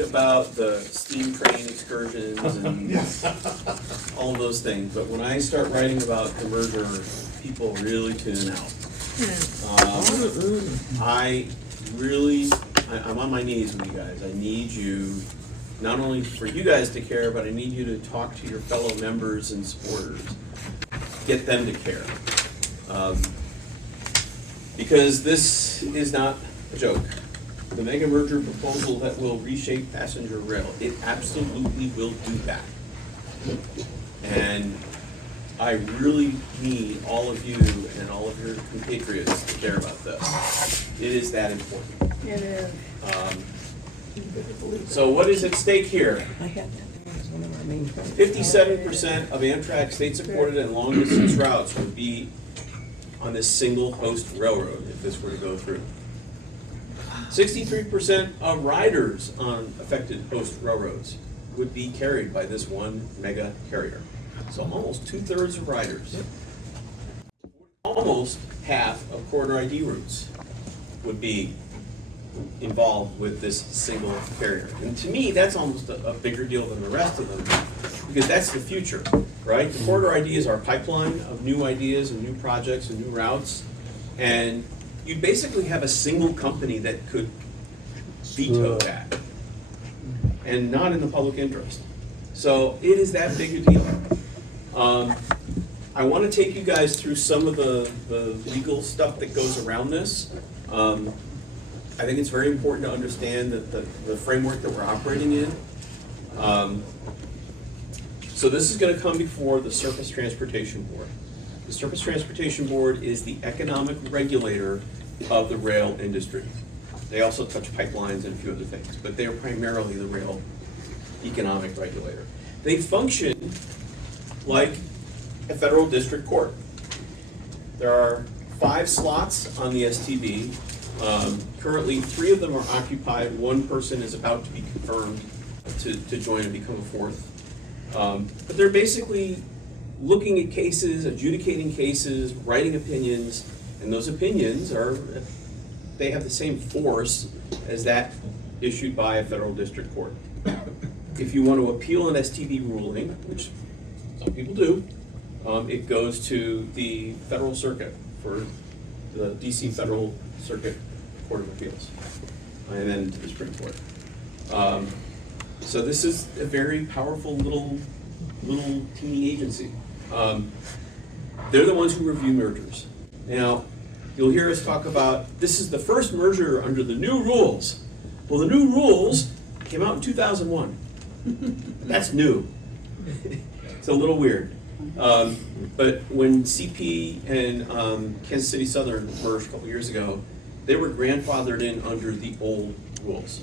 read about the steam train excursions and all of those things, but when I start writing about the merger, people really tune out. I'm on my knees with you guys. I need you, not only for you guys to care, but I need you to talk to your fellow members and supporters. Get them to care. Because this is not a joke. The mega merger proposal that will reshape passenger rail, it absolutely will do that. And I really need all of you and all of your compatriots to care about this. It is that important. It is. So what is at stake here? I had that as one of our main points. 57% of Amtrak's state-supported and long-distance routes would be on this single host railroad if this were to go through. 63% of riders on affected host railroads would be carried by this one mega carrier. So almost 2/3 of riders. Almost half of corridor ID routes would be involved with this single carrier. And to me, that's almost a bigger deal than the rest of them, because that's the future, right? The corridor ID is our pipeline of new ideas and new projects and new routes. And you basically have a single company that could veto that, and not in the public interest. So it is that big a deal. I want to take you guys through some of the legal stuff that goes around this. I think it's very important to understand that the framework that we're operating in. So this is going to come before the Surface Transportation Board. The Surface Transportation Board is the economic regulator of the rail industry. They also touch pipelines and a few other things, but they are primarily the rail economic regulator. They function like a federal district court. There are 5 slots on the STB. Currently, 3 of them are occupied. 1 person is about to be confirmed to join and become a 4th. But they're basically looking at cases, adjudicating cases, writing opinions, and those opinions they have the same force as that issued by a federal district court. If you want to appeal an STB ruling, which some people do, it goes to the Federal Circuit for the DC Federal Circuit Court of Appeals, and then to the Supreme Court. So this is a very powerful little teeny agency. They're the ones who review mergers. Now, you'll hear us talk about this is the first merger under the new rules. Well, the new rules came out in 2001. That's new. It's a little weird. But when CP and Kansas City Southern merged a couple years ago, they were grandfathered in under the old rules.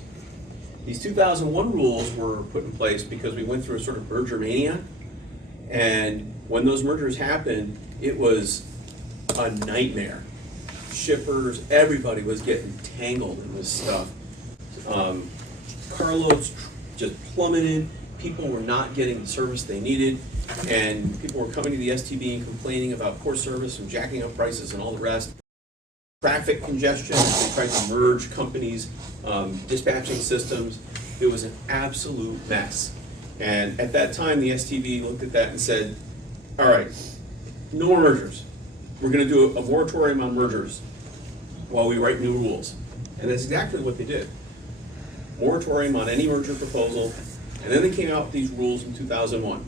These 2001 rules were put in place because we went through a sort of merger mania. And when those mergers happened, it was a nightmare. Shippers, everybody was getting tangled in this stuff. Carloads just plummeted. People were not getting the service they needed. And people were coming to the STB and complaining about poor service and jacking up prices and all the rest. Traffic congestion, they tried to merge companies, dispatching systems. It was an absolute mess. And at that time, the STB looked at that and said, all right, no more mergers. We're going to do a moratorium on mergers while we write new rules. And that's exactly what they did. Moratorium on any merger proposal. And then they came out with these rules in 2001.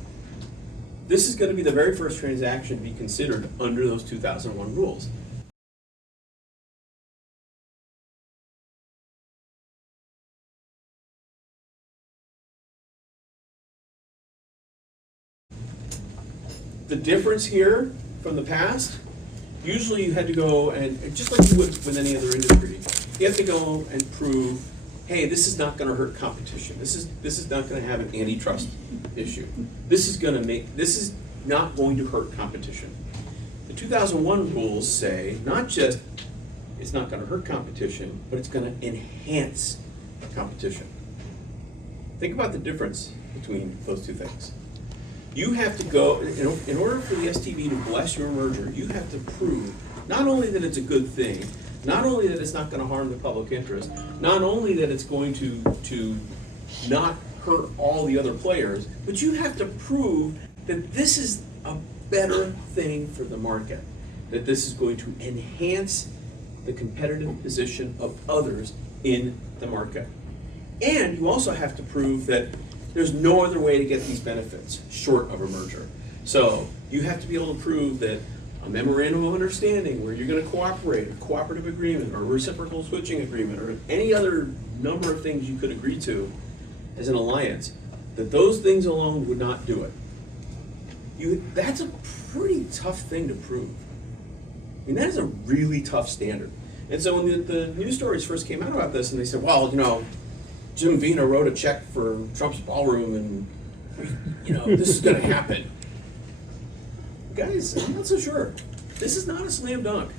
This is going to be the very first transaction to be considered under those 2001 rules. The difference here from the past, usually you had to go and, just like you would with any other industry, you have to go and prove, hey, this is not going to hurt competition. This is not going to have an antitrust issue. This is not going to hurt competition. The 2001 rules say not just it's not going to hurt competition, but it's going to enhance competition. Think about the difference between those two things. You have to go, in order for the STB to bless your merger, you have to prove not only that it's a good thing, not only that it's not going to harm the public interest, not only that it's going to not hurt all the other players, but you have to prove that this is a better thing for the market, that this is going to enhance the competitive position of others in the market. And you also have to prove that there's no other way to get these benefits short of a merger. So you have to be able to prove that a memorandum of understanding where you're going to cooperate, a cooperative agreement, or a reciprocal switching agreement, or any other number of things you could agree to as an alliance, that those things alone would not do it. That's a pretty tough thing to prove. I mean, that is a really tough standard. And so when the news stories first came out about this, and they said, well, Jim Vena wrote a check for Trump's ballroom, and this is going to happen. Guys, I'm not so sure. This is not a slam dunk.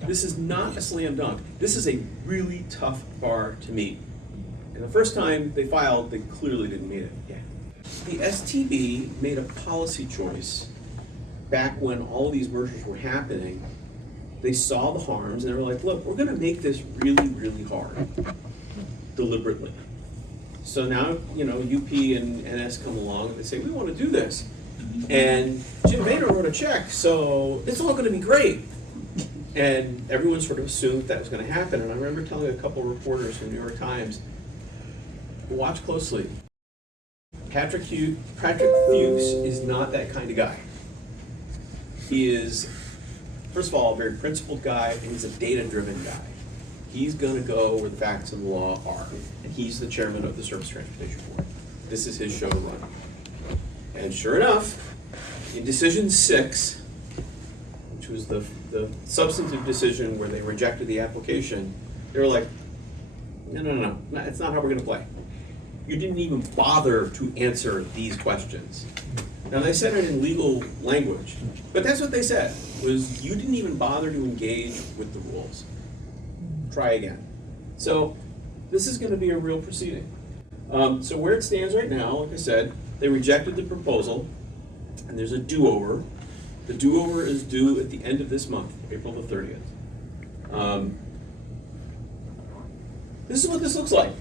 This is not a slam dunk. This is a really tough bar to meet. And the first time they filed, they clearly didn't meet it. Yeah. The STB made a policy choice back when all of these mergers were happening. They saw the harms and they were like, look, we're going to make this really, really hard, deliberately. So now, UP and NS come along and they say, we want to do this. And Jim Vena wrote a check, so it's all going to be great. And everyone sort of assumed that was going to happen. And I remember telling a couple of reporters from the New York Times, watch closely. Patrick Fuchs is not that kind of guy. He is, first of all, a very principled guy, and he's a data-driven guy. He's going to go where the facts of the law are, and he's the chairman of the Surface Transportation Board. This is his show to run. And sure enough, in Decision 6, which was the substantive decision where they rejected the application, they were like, no, it's not how we're going to play. You didn't even bother to answer these questions. Now, they said it in legal language, but that's what they said, was you didn't even bother to engage with the rules. Try again. So this is going to be a real proceeding. So where it stands right now, like I said, they rejected the proposal, and there's a do-over. The do-over is due at the end of this month, April the 30th. This is what this looks like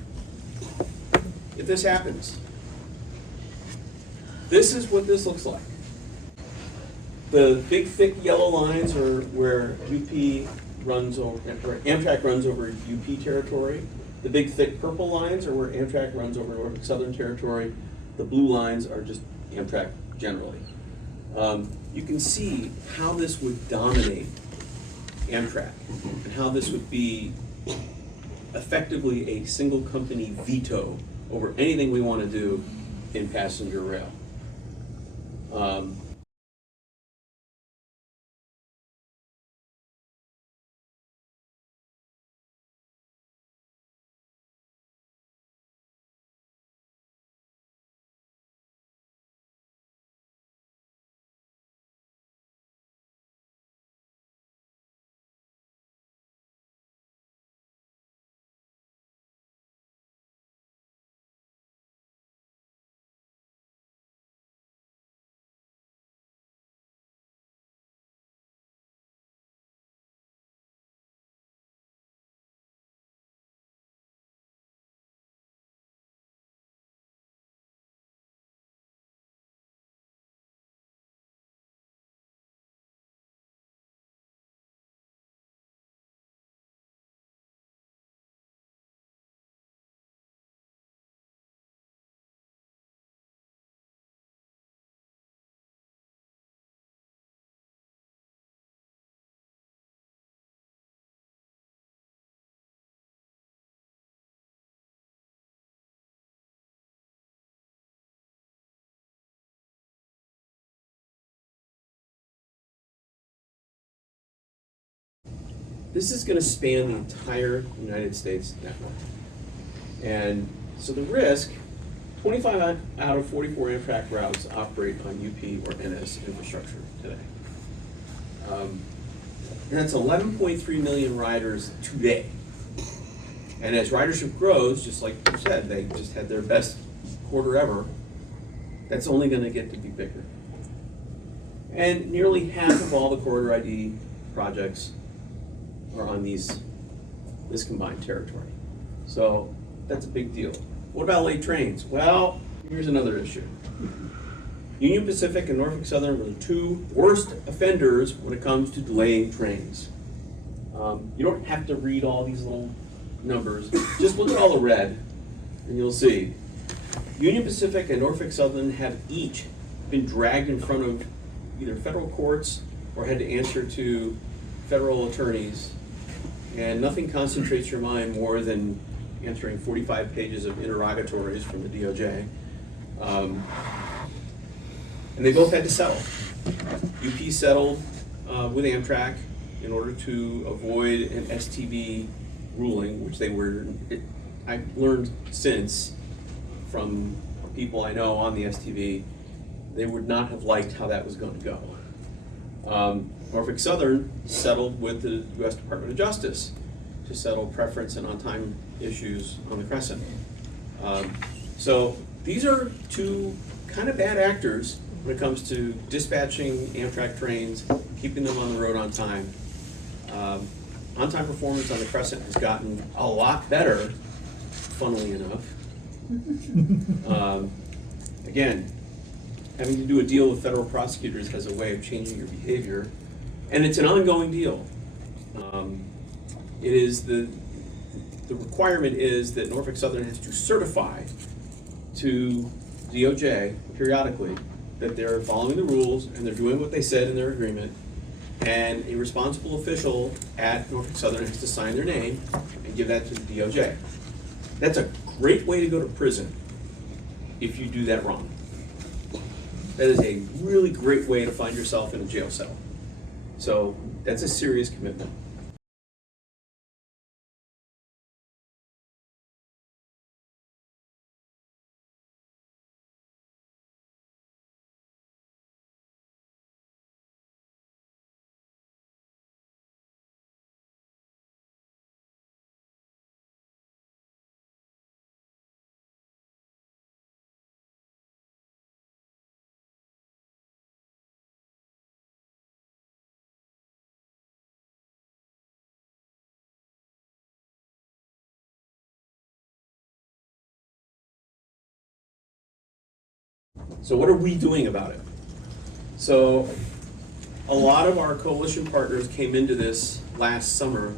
if this happens. This is what this looks like. The big, thick yellow lines are where UP runs over, or Amtrak runs over UP territory. The big, thick purple lines are where Amtrak runs over Norfolk Southern territory. The blue lines are just Amtrak generally. You can see how this would dominate Amtrak and how this would be effectively a single company veto over anything we want to do in passenger rail. This is going to span the entire United States network. And so the risk, 25 out of 44 Amtrak routes operate on UP or NS infrastructure today. And that's 11.3 million riders today. And as ridership grows, just like you said, they just had their best quarter ever, that's only going to get to be bigger. And nearly half of all the corridor ID projects are on this combined territory. So that's a big deal. What about late trains? Well, here's another issue. Union Pacific and Norfolk Southern were the two worst offenders when it comes to delaying trains. You don't have to read all these little numbers. Just look at all the red, and you'll see. Union Pacific and Norfolk Southern have each been dragged in front of either federal courts or had to answer to federal attorneys. And nothing concentrates your mind more than answering 45 pages of interrogatories from the DOJ. And they both had to settle. UP settled with Amtrak in order to avoid an STB ruling, which they were, I've learned since from people I know on the STB, they would not have liked how that was going to go. Norfolk Southern settled with the U.S. Department of Justice to settle preference and on-time issues on the Crescent. So these are two kind of bad actors when it comes to dispatching Amtrak trains, keeping them on the road on time. On-time performance on the Crescent has gotten a lot better, funnily enough. Again, having to do a deal with federal prosecutors has a way of changing your behavior, and it's an ongoing deal. It is the requirement is that Norfolk Southern has to certify to DOJ periodically that they're following the rules and they're doing what they said in their agreement, and a responsible official at Norfolk Southern has to sign their name and give that to the DOJ. That's a great way to go to prison if you do that wrong. That is a really great way to find yourself in a jail cell. So that's a serious commitment. So what are we doing about it? So a lot of our coalition partners came into this last summer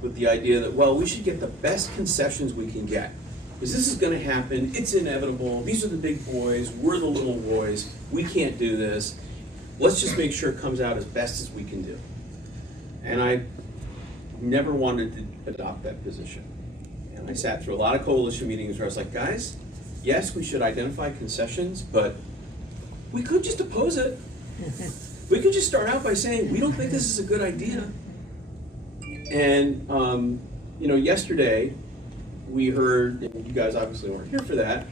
with the idea that, well, we should get the best concessions we can get. Because this is going to happen, it's inevitable, these are the big boys, we're the little boys, we can't do this. Let's just make sure it comes out as best as we can do. And I never wanted to adopt that position. And I sat through a lot of coalition meetings where I was like, guys, yes, we should identify concessions, but we could just oppose it. We could just start out by saying, we don't think this is a good idea. And, yesterday we heard, and you guys obviously weren't here for that,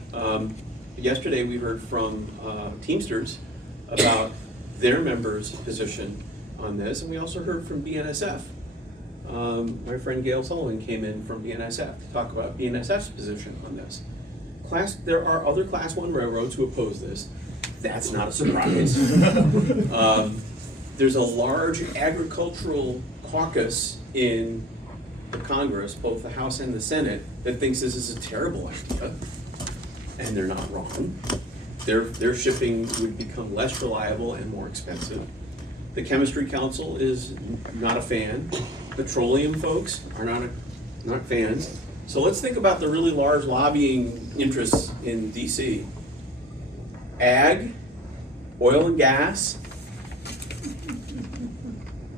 yesterday we heard from Teamsters about their members' position on this, and we also heard from BNSF. My friend Gail Sullivan came in from BNSF to talk about BNSF's position on this. There are other Class 1 railroads who oppose this. That's not a surprise. There's a large agricultural caucus in the Congress, both the House and the Senate, that thinks this is a terrible idea, and they're not wrong. Their shipping would become less reliable and more expensive. The Chemistry Council is not a fan. Petroleum folks are not fans. So let's think about the really large lobbying interests in DC. Ag, oil and gas.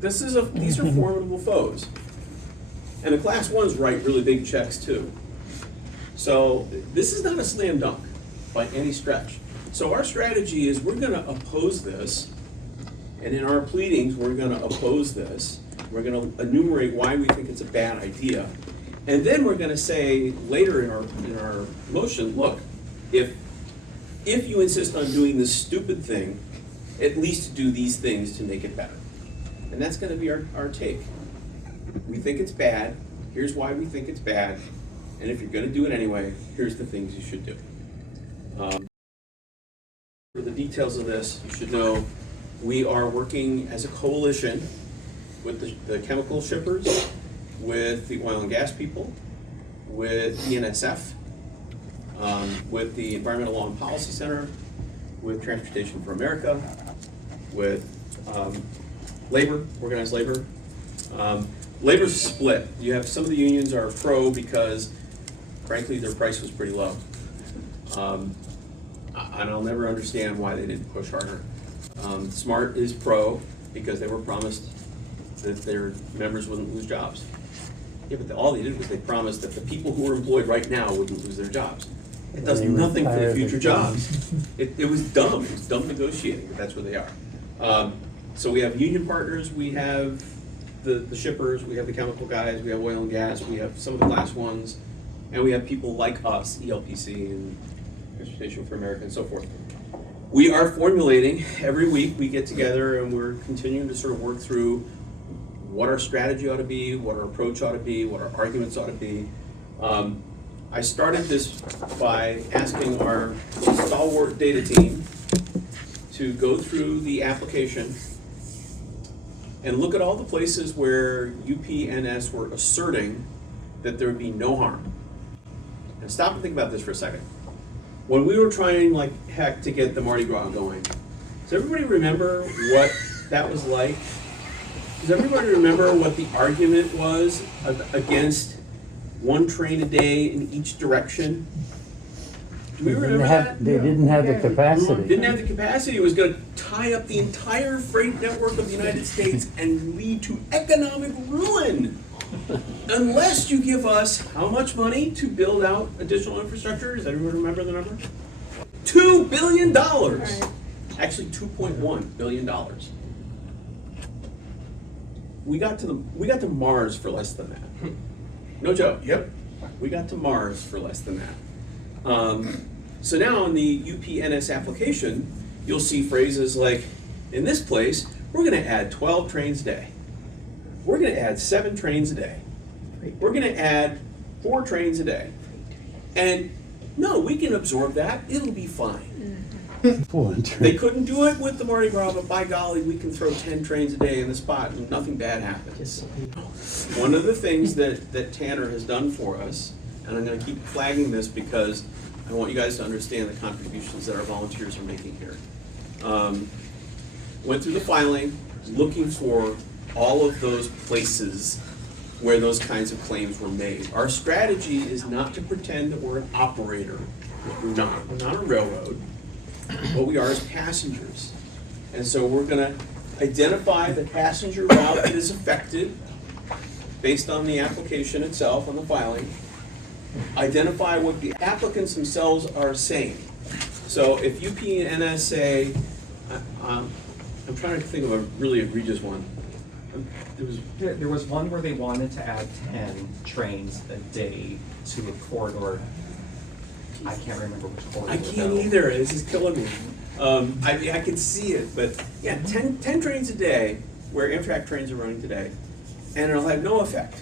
These are formidable foes. And the Class 1s write really big checks too. So this is not a slam dunk by any stretch. So our strategy is we're going to oppose this, and in our pleadings we're going to oppose this. We're going to enumerate why we think it's a bad idea. And then we're going to say later in our motion, look, if you insist on doing this stupid thing, at least do these things to make it better. And that's going to be our take. We think it's bad. Here's why we think it's bad. And if you're going to do it anyway, here's the things you should do. For the details of this, you should know we are working as a coalition with the chemical shippers, with the oil and gas people, with BNSF, with the Environmental Law and Policy Center, with Transportation for America, with labor, organized labor. Labor's split. You have some of the unions are pro because, frankly, their price was pretty low. And I'll never understand why they didn't push harder. Smart is pro because they were promised that their members wouldn't lose jobs. Yeah, but all they did was they promised that the people who were employed right now wouldn't lose their jobs. It does nothing for the future jobs. It was dumb. It was dumb negotiating, but that's where they are. So we have union partners, we have the shippers, we have the chemical guys, we have oil and gas, we have some of the class ones, and we have people like us, ELPC and Transportation for America and so forth. We are formulating, every week we get together and we're continuing to sort of work through what our strategy ought to be, what our approach ought to be, what our arguments ought to be. I started this by asking our stalwart data team to go through the application and look at all the places where UP NS were asserting that there would be no harm. Now stop and think about this for a second. When we were trying like heck to get the Mardi Gras going, does everybody remember what that was like? Does everybody remember what the argument was against one train a day in each direction? Do we remember that? They didn't have the capacity. Didn't have the capacity. It was going to tie up the entire freight network of the United States and lead to economic ruin. Unless you give us how much money to build out additional infrastructure? Does anyone remember the number? $2 billion. Actually, $2.1 billion. We got to Mars for less than that. No joke. Yep. We got to Mars for less than that. So now in the UP NS application, you'll see phrases like, in this place, we're going to add 12 trains a day. We're going to add 7 trains a day. We're going to add 4 trains a day. And no, we can absorb that. It'll be fine. They couldn't do it with the Mardi Gras, but by golly, we can throw 10 trains a day in the spot and nothing bad happens. One of the things that Tanner has done for us, and I'm going to keep flagging this because I want you guys to understand the contributions that our volunteers are making here. Went through the filing, looking for all of those places where those kinds of claims were made. Our strategy is not to pretend that we're an operator. We're not. We're not a railroad. What we are is passengers. And so we're going to identify the passenger route that is affected based on the application itself, on the filing. Identify what the applicants themselves are saying. So if UP and NS say, I'm trying to think of a really egregious one. There was one where they wanted to add 10 trains a day to a corridor. I can't remember which corridor. I can't either. This is killing me. I can see it, but yeah, 10 trains a day where Amtrak trains are running today, and it'll have no effect.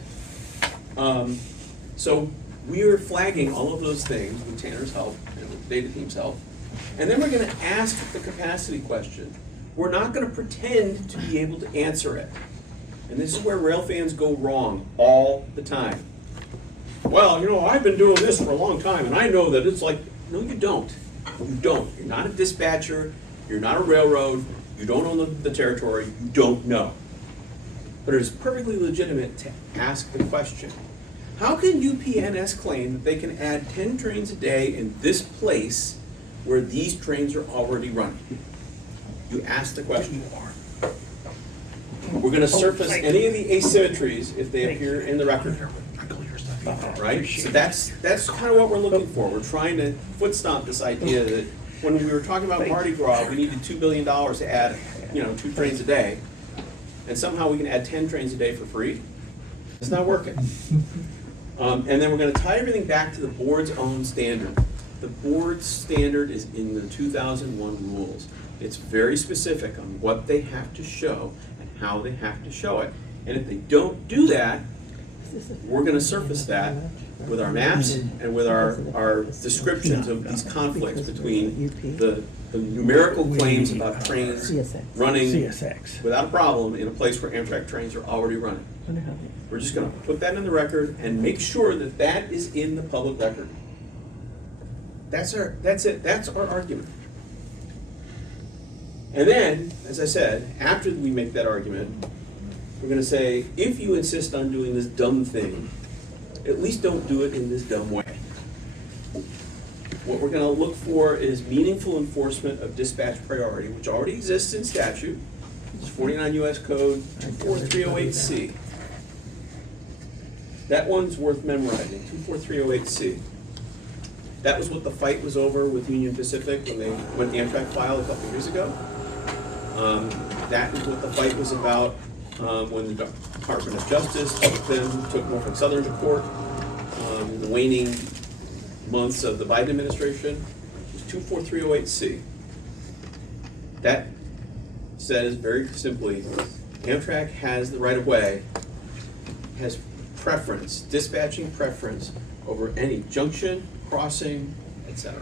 So we are flagging all of those things with Tanner's help and with the data team's help, and then we're going to ask the capacity question. We're not going to pretend to be able to answer it. And this is where rail fans go wrong all the time. Well, you know, I've been doing this for a long time, and I know that it's like, no, you don't. You don't. You're not a dispatcher. You're not a railroad. You don't own the territory. You don't know. But it is perfectly legitimate to ask the question. How can UPNS claim that they can add 10 trains a day in this place where these trains are already running? You ask the question. We're going to surface any of the asymmetries if they appear in the record. Right? So that's kind of what we're looking for. We're trying to foot stomp this idea that when we were talking about Mardi Gras, we needed $2 billion to add, 2 trains a day, and somehow we can add 10 trains a day for free. It's not working. And then we're going to tie everything back to the board's own standard. The board's standard is in the 2001 rules. It's very specific on what they have to show and how they have to show it. And if they don't do that, we're going to surface that with our maps and with our descriptions of these conflicts between the numerical claims about trains running without a problem in a place where Amtrak trains are already running. We're just going to put that in the record and make sure that that is in the public record. That's it, that's our argument. And then, as I said, after we make that argument, we're gonna say, if you insist on doing this dumb thing, at least don't do it in this dumb way. What we're gonna look for is meaningful enforcement of dispatch priority, which already exists in statute. It's 49 US Code 24308C. That one's worth memorizing, 24308C. That was what the fight was over with Union Pacific when they went Amtrak file a couple years ago. That is what the fight was about when the Department of Justice took Norfolk Southern to court in the waning months of the Biden administration. It was 24308C. That says very simply, Amtrak has the right of way, has preference, dispatching preference over any junction, crossing, etc.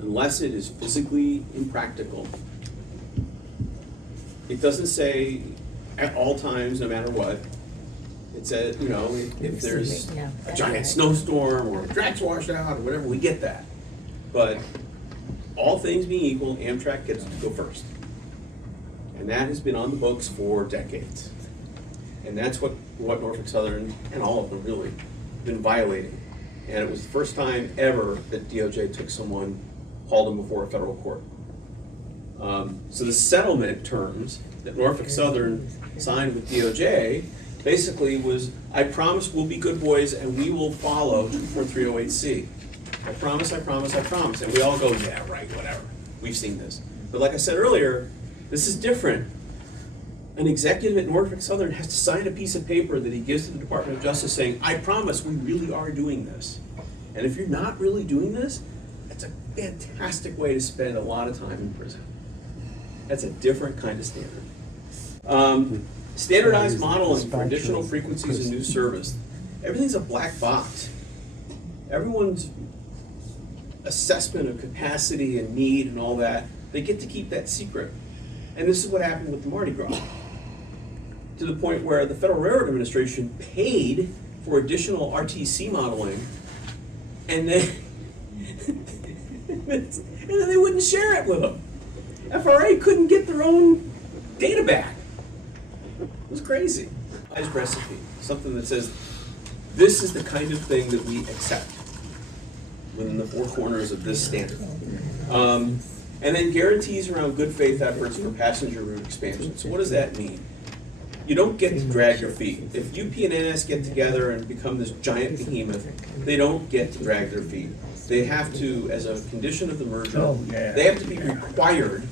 Unless it is physically impractical. It doesn't say at all times, no matter what. It says, you know, if there's a giant snowstorm or the track's washed out or whatever, we get that. But all things being equal, Amtrak gets to go first. And that has been on the books for decades. And that's what Norfolk Southern, and all of them really, been violating. And it was the first time ever that DOJ took someone, hauled them before a federal court. So the settlement terms that Norfolk Southern signed with DOJ basically was, I promise we'll be good boys and we will follow 24308C. I promise, I promise, I promise. And we all go, yeah, right, whatever. We've seen this. But like I said earlier, this is different. An executive at Norfolk Southern has to sign a piece of paper that he gives to the Department of Justice saying, I promise we really are doing this. And if you're not really doing this, that's a fantastic way to spend a lot of time in prison. That's a different kind of standard. Standardized modeling for additional frequencies and new service. Everything's a black box. Everyone's assessment of capacity and need and all that, they get to keep that secret. And this is what happened with the Mardi Gras. To the point where the Federal Railroad Administration paid for additional RTC modeling, and then, and then they wouldn't share it with them. FRA couldn't get their own data back. It was crazy. Recipe, something that says, this is the kind of thing that we accept within the four corners of this standard. And then guarantees around good faith efforts for passenger route expansion. So what does that mean? You don't get to drag your feet. If UP and NS get together and become this giant behemoth, they don't get to drag their feet. They have to, as a condition of the merger, they have to be required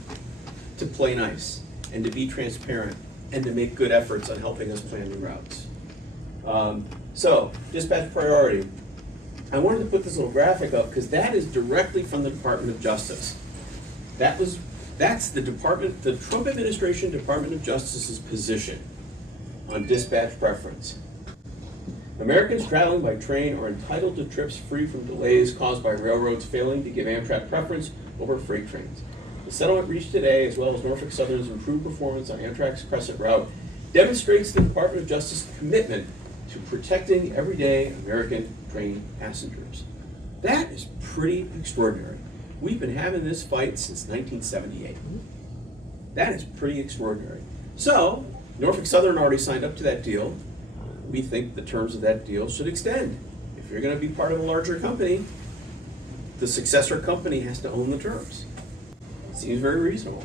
to play nice and to be transparent and to make good efforts on helping us plan new routes. So, dispatch priority. I wanted to put this little graphic up because that is directly from the Department of Justice. That's the Trump administration Department of Justice's position on dispatch preference. Americans traveling by train are entitled to trips free from delays caused by railroads failing to give Amtrak preference over freight trains. The settlement reached today, as well as Norfolk Southern's improved performance on Amtrak's Crescent route, demonstrates the Department of Justice's commitment to protecting everyday American train passengers. That is pretty extraordinary. We've been having this fight since 1978. That is pretty extraordinary. So, Norfolk Southern already signed up to that deal. We think the terms of that deal should extend. If you're going to be part of a larger company, the successor company has to own the terms. Seems very reasonable.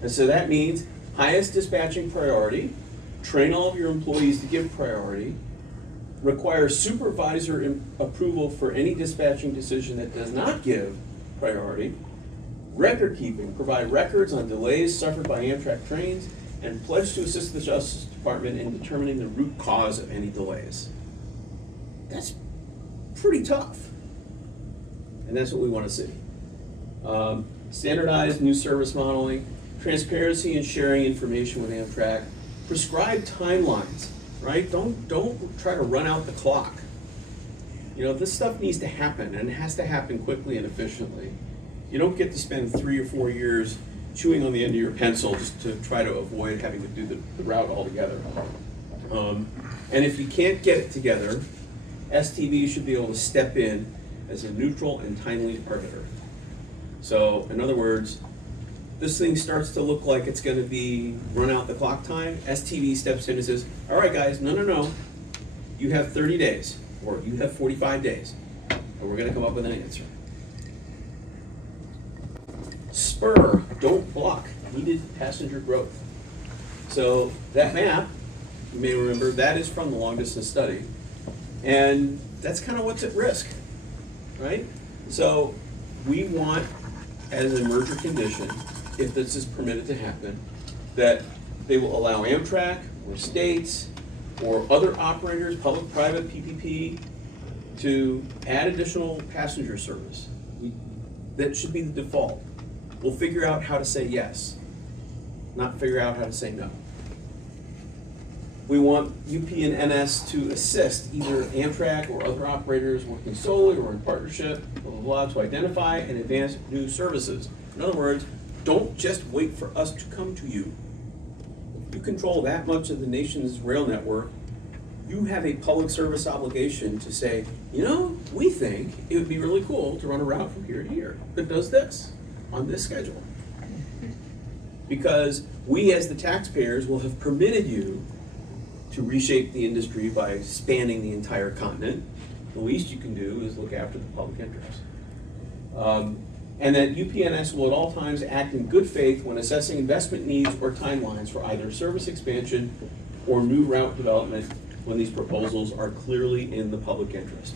And so that means highest dispatching priority, train all of your employees to give priority, require supervisor approval for any dispatching decision that does not give priority, record keeping, provide records on delays suffered by Amtrak trains, and pledge to assist the Justice Department in determining the root cause of any delays. That's pretty tough. And that's what we want to see. Standardized new service modeling, transparency and sharing information with Amtrak, prescribe timelines, right? Don't try to run out the clock. You know, this stuff needs to happen, and it has to happen quickly and efficiently. You don't get to spend 3 or 4 years chewing on the end of your pencil just to try to avoid having to do the route altogether. And if you can't get it together, STB should be able to step in as a neutral and timely arbiter. So, in other words, this thing starts to look like it's going to be run out the clock time. STB steps in and says, all right, guys, no. You have 30 days, or you have 45 days, and we're going to come up with an answer. Spur, don't block needed passenger growth. So that map, you may remember, that is from the long distance study. And that's kind of what's at risk, right? So we want, as a merger condition, if this is permitted to happen, that they will allow Amtrak or states or other operators, public-private, PPP, to add additional passenger service. That should be the default. We'll figure out how to say yes, not figure out how to say no. We want UP and NS to assist either Amtrak or other operators working solely or in partnership, blah, blah, blah, to identify and advance new services. In other words, don't just wait for us to come to you. If you control that much of the nation's rail network, you have a public service obligation to say, you know, we think it would be really cool to run a route from here to here that does this on this schedule. Because we as the taxpayers will have permitted you to reshape the industry by spanning the entire continent. The least you can do is look after the public interest. And that UPNS will at all times act in good faith when assessing investment needs or timelines for either service expansion or new route development when these proposals are clearly in the public interest.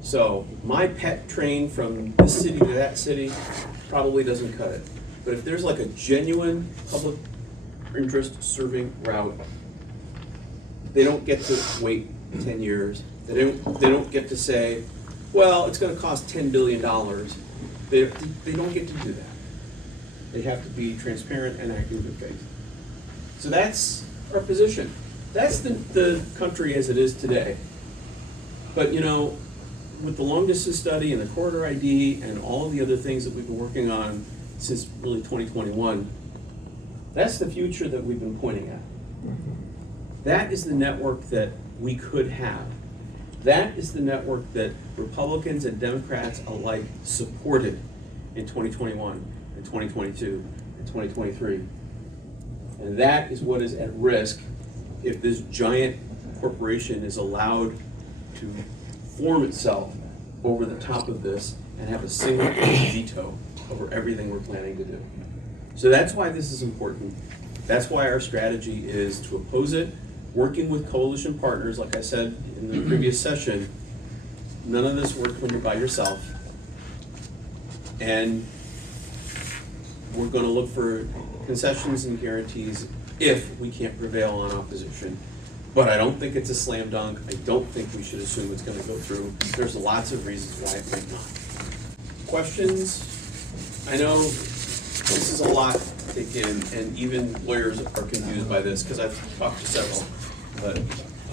So my pet train from this city to that city probably doesn't cut it. But if there's like a genuine public interest serving route, they don't get to wait 10 years. They don't get to say, well, it's going to cost $10 billion. They don't get to do that. They have to be transparent and act in good faith. So that's our position. That's the country as it is today. But you know, with the long distance study and the corridor ID and all of the other things that we've been working on since really 2021, that's the future that we've been pointing at. That is the network that we could have. That is the network that Republicans and Democrats alike supported in 2021 and 2022 and 2023. And that is what is at risk if this giant corporation is allowed to form itself over the top of this and have a single veto over everything we're planning to do. So that's why this is important. That's why our strategy is to oppose it, working with coalition partners, like I said in the previous session. None of this works when you're by yourself. And we're going to look for concessions and guarantees if we can't prevail on opposition. But I don't think it's a slam dunk. I don't think we should assume it's going to go through. There's lots of reasons why it might not. Questions? I know this is a lot to take in, and even lawyers are confused by this because I've talked to several. But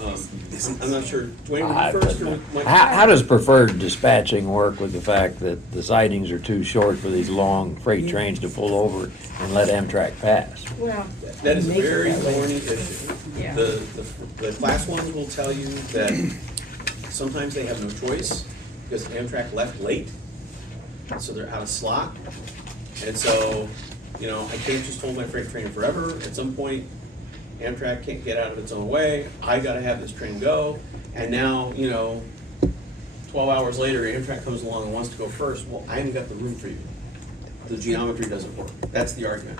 I'm not sure. Dwayne, first or Mike? How does preferred dispatching work with the fact that the sidings are too short for these long freight trains to pull over and let Amtrak pass? Well, That is a make it very that way. thorny issue. Yeah. The class ones will tell you that sometimes they have no choice because Amtrak left late, so they're out of slot. And so, you know, I can't just hold my freight train forever. At some point, Amtrak can't get out of its own way. I gotta have this train go. And now, you know, 12 hours later, Amtrak comes along and wants to go first. Well, I haven't got the room for you. The geometry doesn't work. That's the argument.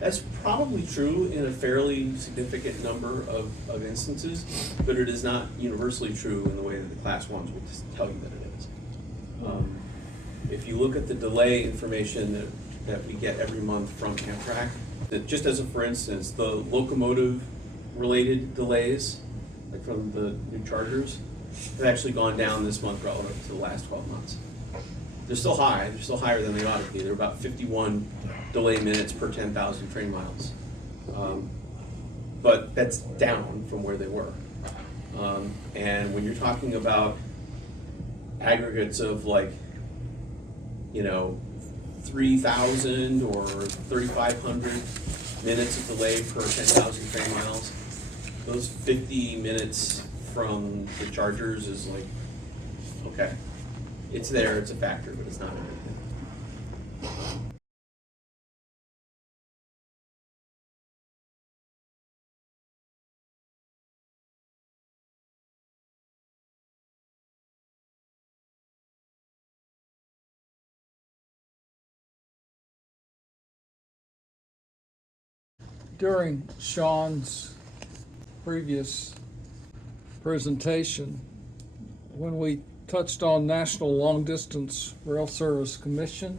That's probably true in a fairly significant number of instances, but it is not universally true in the way that the class ones will tell you that it is. If you look at the delay information that we get every month from Amtrak, that just as a for instance, the locomotive related delays, like from the new chargers, have actually gone down this month relative to the last 12 months. They're still high, they're still higher than they ought to be. They're about 51 delay minutes per 10,000 train miles. But that's down from where they were. And when you're talking about aggregates of like, 3,000 or 3,500 minutes of delay per 10,000 train miles, those 50 minutes from the chargers is like, okay, it's there, it's a factor, but it's not everything. During Sean's previous presentation, when we touched on National Long Distance Rail Service Commission,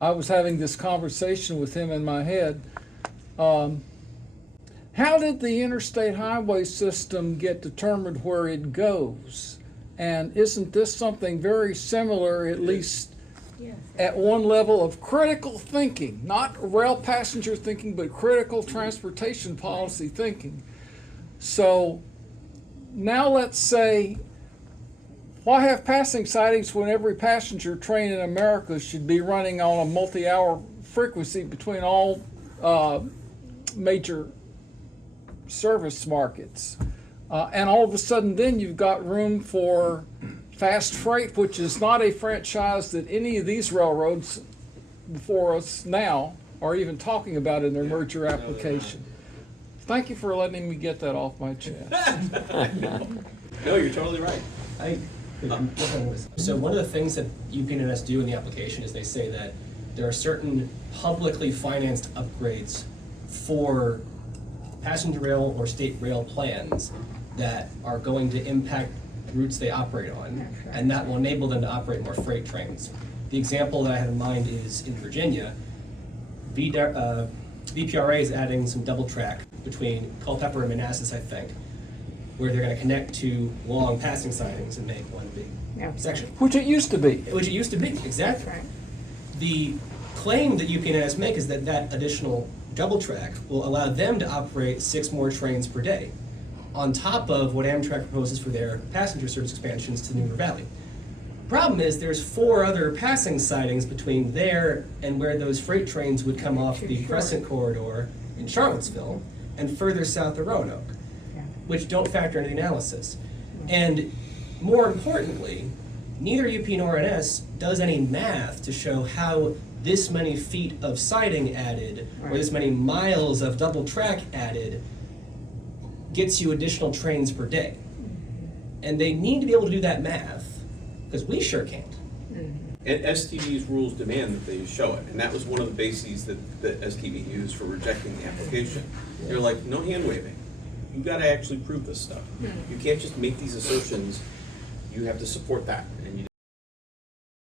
I was having this conversation with him in my head. How did the interstate highway system get determined where it goes? And isn't this something very similar, at least at one level of critical thinking, not rail passenger thinking, but critical transportation policy thinking? So now let's say, why have passing sightings when every passenger train in America should be running on a multi-hour frequency between all major service markets? And all of a sudden then you've got room for fast freight, which is not a franchise that any of these railroads before us now are even talking about in their merger application. Thank you for letting me get that off my chest. No, you're totally right. So one of the things that UP NS do in the application is they say that there are certain publicly financed upgrades for passenger rail or state rail plans that are going to impact routes they operate on, and that will enable them to operate more freight trains. The example that I had in mind is in Virginia, VPRA is adding some double track between Culpeper and Manassas, I think, where they're going to connect to long passing sidings and make one big section. Which it used to be. Which it used to be, exactly. That's right. The claim that UP NS make is that that additional double track will allow them to operate 6 more trains per day, on top of what Amtrak proposes for their passenger service expansions to the New River Valley. Problem is, there's 4 other passing sidings between there and where those freight trains would come off the Crescent Corridor in Charlottesville and further south of Roanoke, which don't factor into the analysis. And more importantly, neither UP nor NS does any math to show how this many feet of siding added, or this many miles of double track added, gets you additional trains per day. And they need to be able to do that math, because we sure can't. And STV's rules demand that they show it, and that was one of the bases that STV used for rejecting the application. They're like, no hand waving. You've got to actually prove this stuff. You can't just make these assertions. You have to support that.